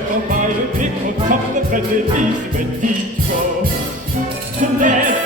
tylko mały pieką, kopnę wtedy list, to Lecz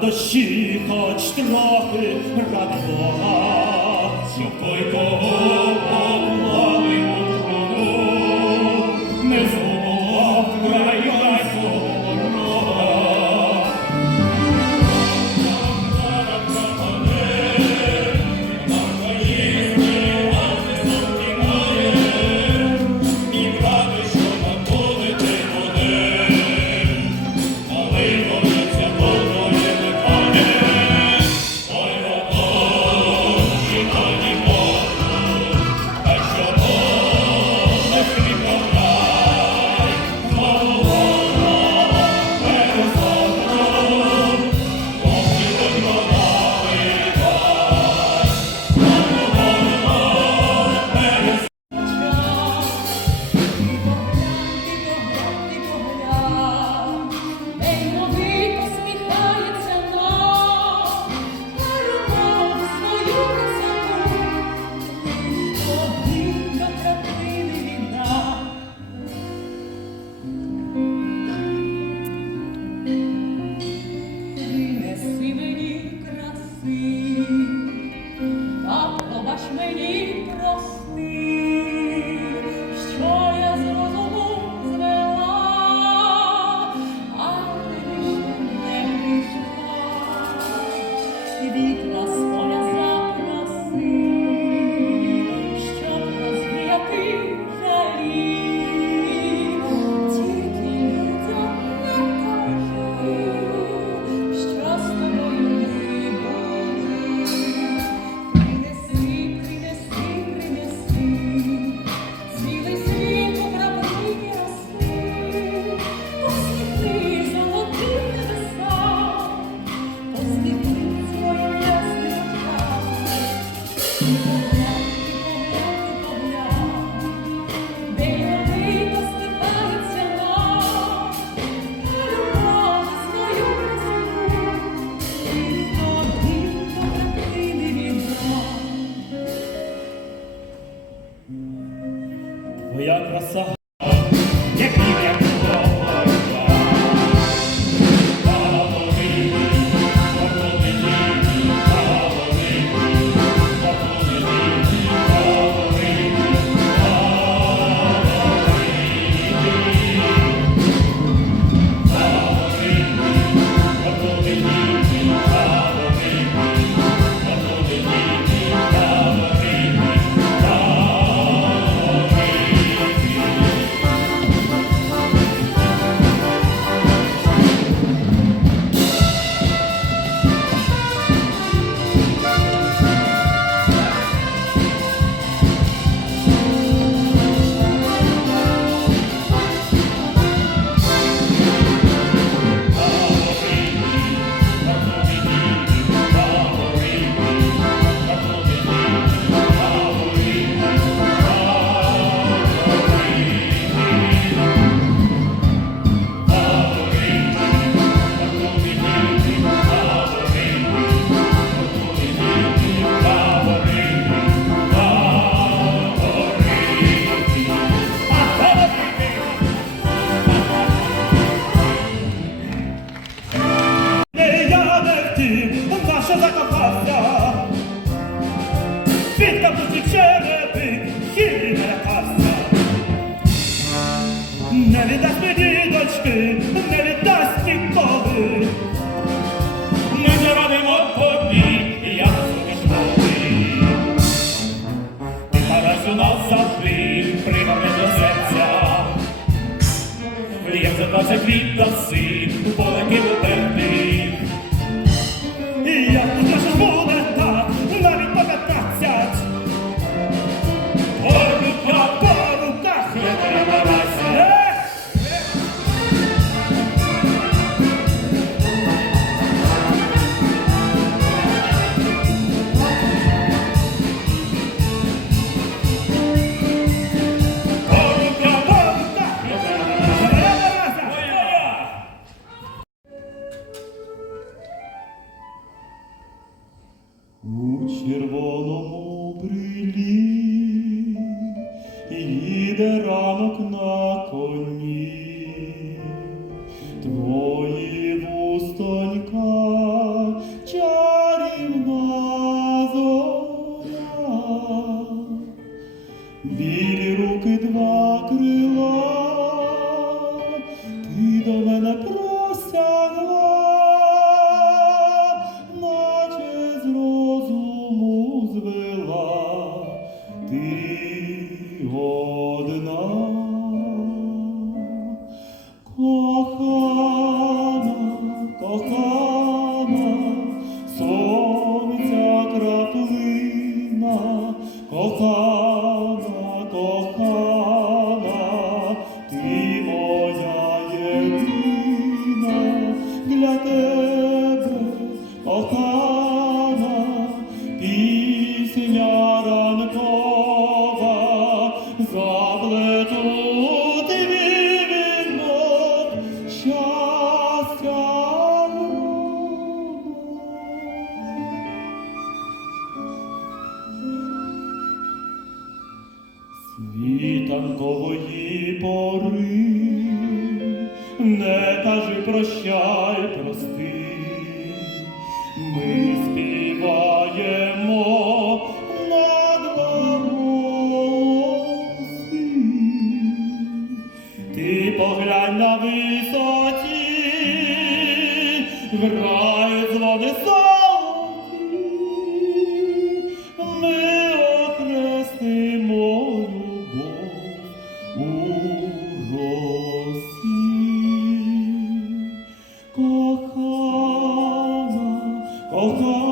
дощі хоч трохи ради Бога, щоб той кого. ранок на коні, твої вустонька чарівна зоря, білі руки два крила, ти до мене простягла, наче з ти. Lord. Одина. Amen. Oh, God.